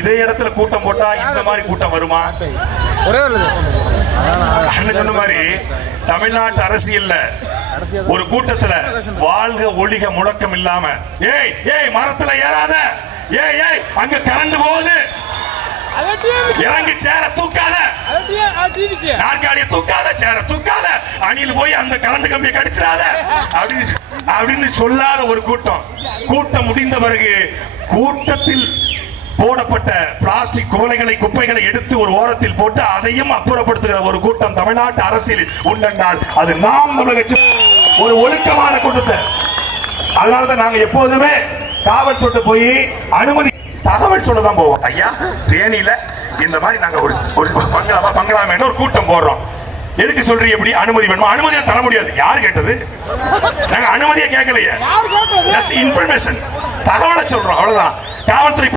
இதே இடத்துல கூட்டம் போட்டா இந்த மாதிரி கூட்டம் வருமா? அண்ணன் சொன்ன மாதிரி தமிழ்நாட்டு அரசியல்ல ஒரு கூட்டத்துல வாழ்க ஒளிக முழக்கம் இல்லாம ஏய் ஏய் மரத்துல ஏறாத, ஏய் ஏய் அங்க கரண்ட் போகுது, இறங்கி சேர தூக்காத, நாற்காலிய தூக்காத, சேர தூக்காத, அணில் போய் அந்த கரண்ட் கம்பியை கடிச்சிடாத அப்படின்னு சொல்லாத ஒரு கூட்டம். கூட்டம் முடிந்த பிறகு கூட்டத்தில் போடப்பட்ட பிளாஸ்டிக் குவளைகளை குப்பைகளை எடுத்து ஒரு ஓரத்தில் போட்டு அதையும் அப்புறப்படுத்துகிற ஒரு கூட்டம் தமிழ்நாட்டு அரசியல் உண்டென்றால் அது நாம் தமிழக ஒரு ஒழுக்கமான கூட்டத்தை. அதனாலதான் நாங்க எப்போதுமே காவல்துறை போய் அனுமதி தகவல் சொல்லதான் போவோம். ஐயா தேனியில இந்த மாதிரி நாங்க ஒரு பங்களாமே ஒரு கூட்டம் போடுறோம், எதுக்கு சொல்றீங்க? எப்படி அனுமதி வேணுமா? அனுமதியை தர முடியாது. யார் கேட்டது? நாங்க அனுமதியை கேட்கலையே, ஜஸ்ட் இன்ஃபர்மேஷன், தகவலை சொல்றோம், அவ்வளவுதான். காவல்துறை